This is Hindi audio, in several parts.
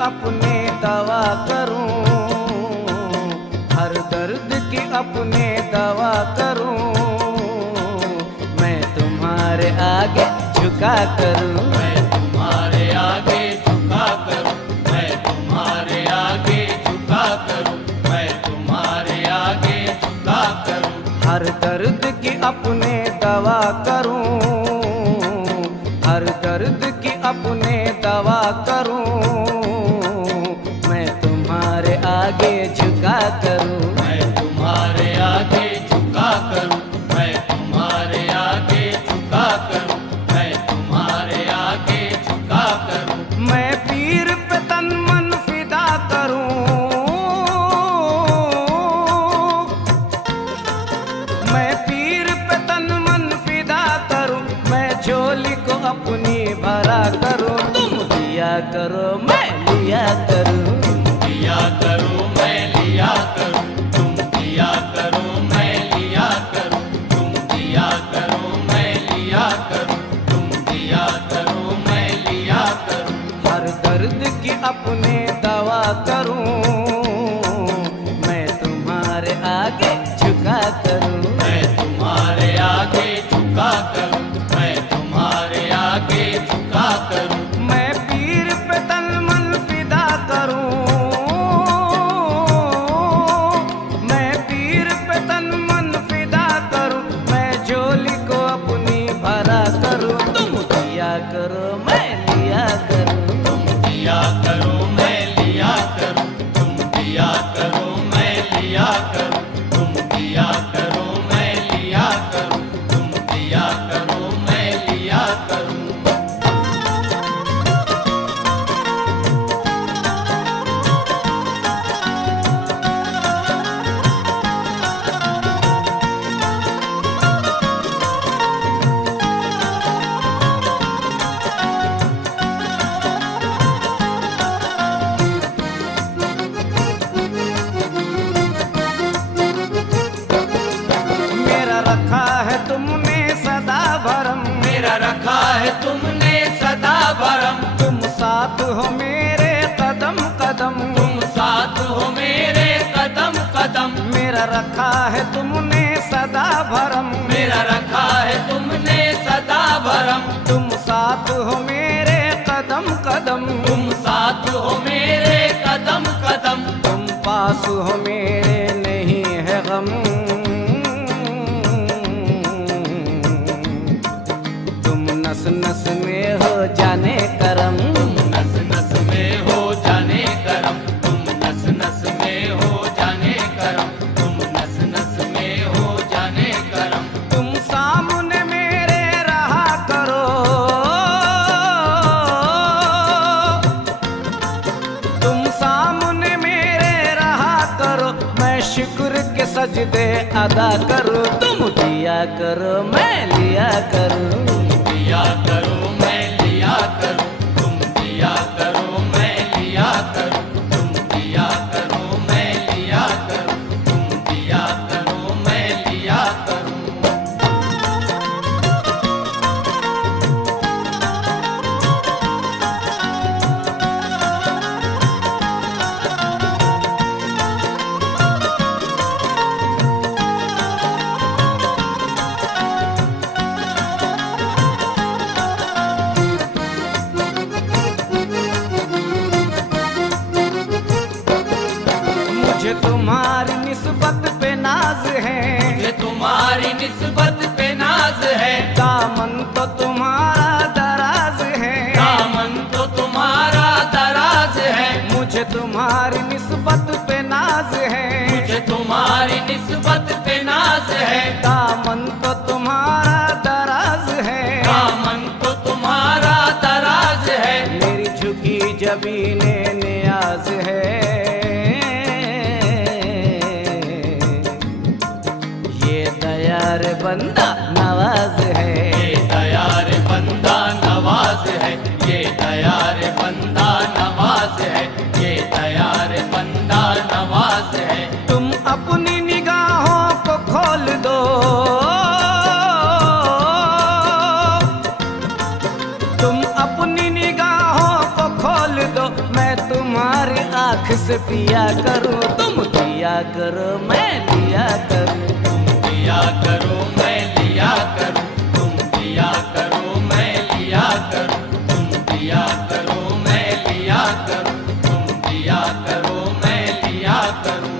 अपने दवा करूं, हर दर्द की अपने दवा करूं, मैं तुम्हारे आगे झुका करूं, मैं तुम्हारे आगे झुका करूं, मैं तुम्हारे आगे झुका करूं, मैं तुम्हारे आगे झुका करूं, हर दर्द की अपने दवा करूं, हर दर्द की अपने दवा करूं, मैं तुम्हारे आगे झुका करूं, मैं तुम्हारे आगे झुका करूं, मैं तुम्हारे आगे झुका करूं, मैं तुम्हारे आगे झुका करूं, मैं पीर पे तन मन फिदा करूं, मैं पीर पे तन मन फिदा करूं, मैं झोली को अपनी भरा करूं, तुम दिया करो मैं लिया करूं, दिया करो मैं लिया करूं, तुम दिया करो मैं लिया करूं, तुम दिया करो मैं लिया करूं, तुम दिया करो मैं लिया करूं, हर दर्द की अपने दवा करूं, मैं तुम्हारे आगे झुका करूं, मैं तुम्हारे आगे झुका करूं, मैं तुम्हारे आगे झुका करूं, मैं पीर पे तन मन फिदा करूं, मैं पीर पे तन मन फिदा करूं, मैं झोली को अपनी भरा करूं, तुम दिया करो मैं लिया करूं, तुम दिया करो मैं लिया करूं, तुम दिया करो मैं लिया करूं, तुम दिया करो मैं लिया करूं, तुम दिया करो मैं लिया करूं, मेरा रखा है तुमने सदा भरम, मेरा रखा है तुमने सदा भरम, तुम साथ हो मेरे कदम कदम, तुम साथ हो मेरे कदम कदम, मेरा रखा है तुमने सदा भरम, मेरा रखा है तुमने सदा भरम, तुम साथ हो मेरे कदम कदम, तुम साथ हो मेरे कदम कदम, तुम पास हो मेरे नहीं है गम, तुम नस नस में हो जाने करम, तुम नस नस में हो जाने करम, तुम नस नस में हो जाने करम, तुम नस नस में हो जाने करम, तुम सामने मेरे रहा करो, तुम सामने मेरे रहा करो, मैं शुक्र के सजदे अदा करूं, तुम दिया करो मैं लिया करूं, दिया करो मैं लिया करूं, तुम दिया करो मैं लिया करूं, तुम दिया करो मैं लिया करूं, तुम दिया करो मैं लिया करूं, मुझे तुम्हारी निस्बत पे नाज है, मुझे तुम्हारी निस्बत पे नाज है, दामन तो तुम्हारा दराज है, दामन तो तुम्हारा दराज है, मुझे तुम्हारी निस्बत पे नाज है, मुझे तुम्हारी निस्बत पे नाज है, दामन तो तुम्हारा दराज है, दामन तो तुम्हारा दराज है, मेरी झुकी जबीने नियाज है, ये दयार बंदा नवाज है, ये दयार बंदा नवाज है, ये दयार बंदा नवाज है, ये दयार बंदा नवाज है, तुम अपनी निगाहों को खोल दो, तुम अपनी निगाहों को खोल दो, मैं तुम तुमसे पिया करूं, तुम दिया करो मैं लिया करूं। तुम दिया करो मैं लिया करूं, तुम दिया करो मैं लिया करूं, तुम दिया करो मैं लिया करूं, तुम दिया करो मैं लिया करूं।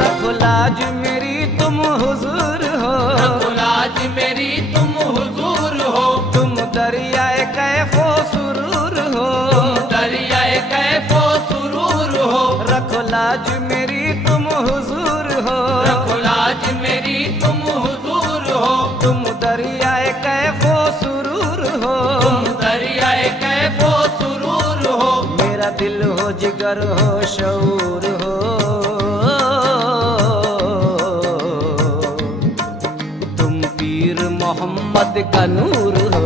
रखो लाज मेरी तुम हुजूर हो, रखो लाज मेरी तुम हुजूर हो, तुम दरियाए कैफो सुरूर हो। तुम दरियाए कैफो सुरूर हो, रखो लाज मेरी तुम हुजूर हो, रखो लाज मेरी तुम हुजूर हो, तुम दरियाए कैफो सुरूर हो। तुम दरियाए कैफो सुरूर हो, मेरा दिल हो जिगर हो शऊर हो, तुम पीर मोहम्मद का नूर हो।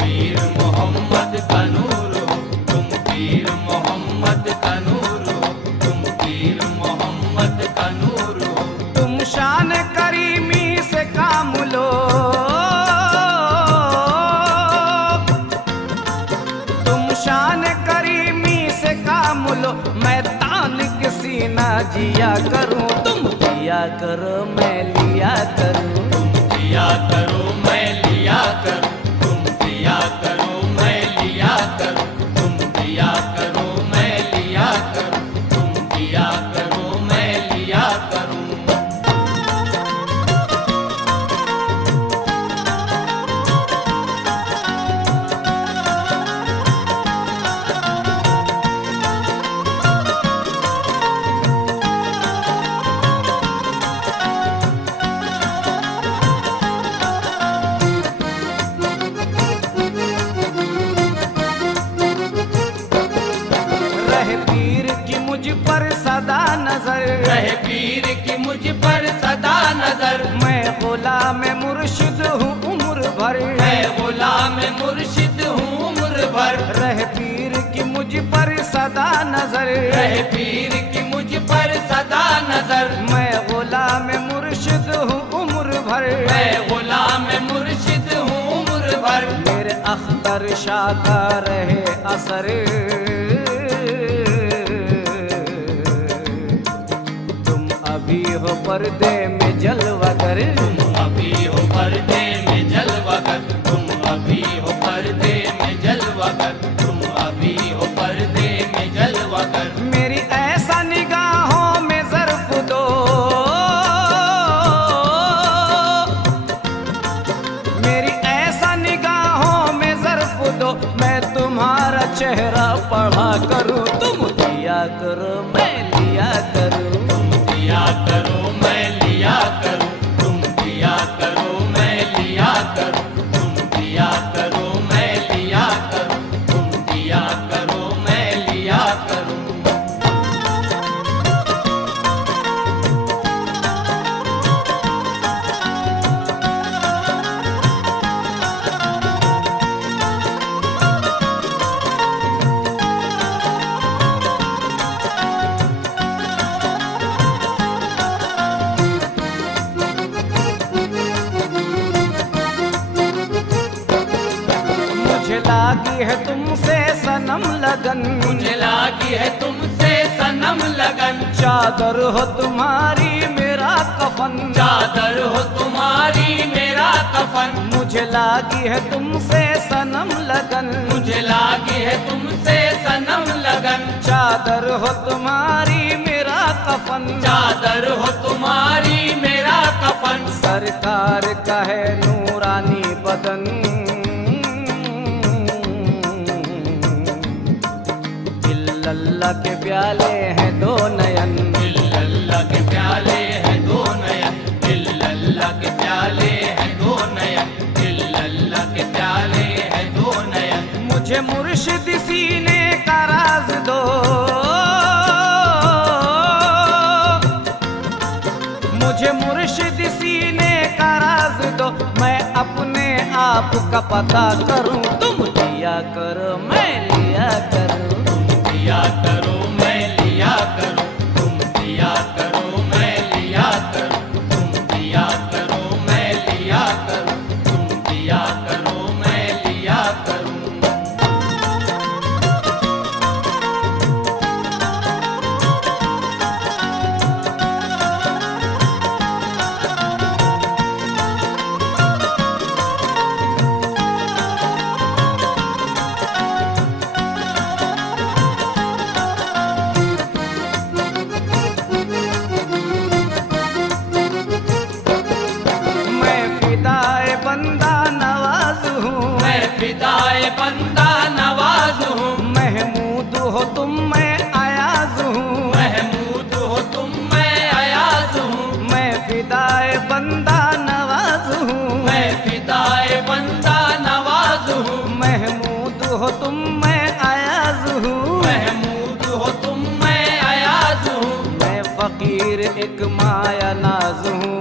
पीर मोहम्मद का नूर हो, तुम पीर मोहम्मद का नूर हो, तुम पीर मोहम्मद का नूर हो। तुम शान करीमी से काम लो, तुम शान करीमी से काम लो, मैं तान किसी ना जिया करूं, तुम दिया करो मैं लिया करूं। तुम दिया करो मैं लिया करूं, तुम दिया करो मैं लिया करूं, तुम दिया करो मैं लिया करूं, तुम दिया करो मैं लिया करूं। रहे पीर की मुझ पर सदा नजर, रहे पीर की मुझ पर सदा नजर, मैं गुलाम मुर्शिद हूँ उम्र भर। मैं गुलाम मुर्शिद हूँ उम्र भर। रहे पीर की मुझ पर सदा नजर, रहे पीर की मुझ पर सदा नजर, मैं गुलाम मुर्शिद हूँ उम्र भर। मैं गुलाम मुर्शिद हूँ उम्र भर। मेरे अख्तर शाह का रहे असर, तुम अभी हो पर्दे में जलवागर। तुम अभी हो पर्दे में जलवागर, तुम अभी हो पर्दे में जलवागर, तुम अभी हो पर्दे में जलवागर। मेरी ऐसा निगाहों में ज़र्फ दो, मेरी ऐसा निगाहों में ज़र्फ दो, मैं तुम्हारा चेहरा पढ़ा करूं, तुम दिया करो मैं लिया करूं। तुम दिया करो मैं लिया करूं, तुम दिया करो मैं लिया करूं, तुम दिया करो मैं लिया करूं, तुम दिया करो मैं लिया करूं। मुझे लागी है तुमसे सनम लगन, मुझे लागी है तुमसे सनम लगन, चादर हो तुम्हारी मेरा कफन। चादर हो तुम्हारी मेरा कफन। मुझे लागी है तुमसे सनम लगन, मुझे लागी है तुमसे सनम लगन, चादर हो तुम्हारी मेरा कफन। चादर हो तुम्हारी मेरा कफन। सरकार का है नूरानी बदन, अल्लाह के प्याले हैं दो नयन। अल्लाह के प्याले हैं दो नयन, अल्लाह के प्याले हैं दो नयन, अल्लाह के प्याले हैं दो नयन। मुझे मुर्शिद सीने का राज दो, मुझे मुर्शिद सीने का पता करूं, तुम दिया करो मैं लिया करूं। तुम दिया करो मैं लिया करूं, तुम दिया करो मैं लिया करूं, तुम दिया करो मैं लिया करूं, तुम दिया करो मैं लिया करूं। मैं फिदाए बंदा नवाज हूँ, मैं फिदाए बंदा नवाज हूँ, महमूद हो तुम मैं अयाज हूँ। महमूद हो तुम मैं अयाज हूँ, मैं फिदाए बंदा नवाज हूँ, मैं फिदाए बंदा नवाज हूँ, महमूद हो तुम मैं अयाज हूँ। महमूद हो तुम मैं अयाज हूँ। मैं फकीर एक माया नाज हूँ,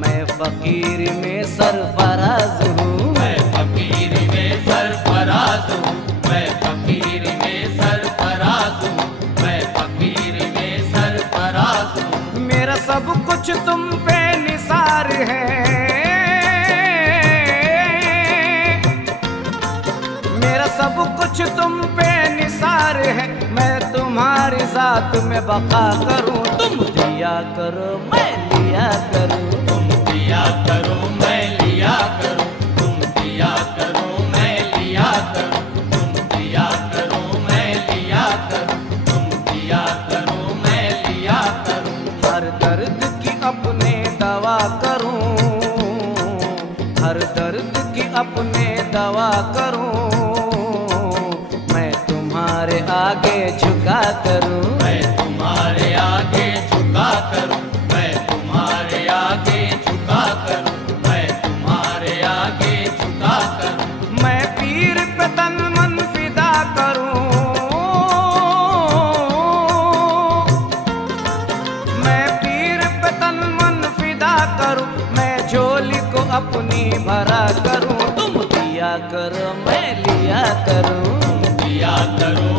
मैं फकीर में सरफराज हूँ। मैं फकीर में सरफराज हूँ, मैं फकीर में सरफराज हूँ, मैं फकीर में सरफराज हूँ। मेरा सब कुछ तुम पे निसार है, मेरा सब कुछ तुम पे निसार है। मैं तुम्हारी जात में बका करूं, तुम दिया करो मैं लिया करूं। तुम दिया करो मैं लिया करूं, तुम दिया करो मैं लिया करूं, तुम दिया करो मैं लिया करूं, तुम दिया करो मैं लिया करूं। हर दर्द की अपने दवा करूं, हर दर्द की अपने दवा करूं। मैं तुम्हारे आगे झुका करूं, मैं तुम्हारे आगे झुका करूं, मैं तुम्हारे आगे झुका करूं, मैं तुम्हारे आगे झुका करूं। मैं पीर पे तन मन फिदा करूं, मैं पीर पे तन मन फिदा करूं। मैं झोली को अपनी भरा करूं, तुम दिया करो मैं लिया करूं। दिया करो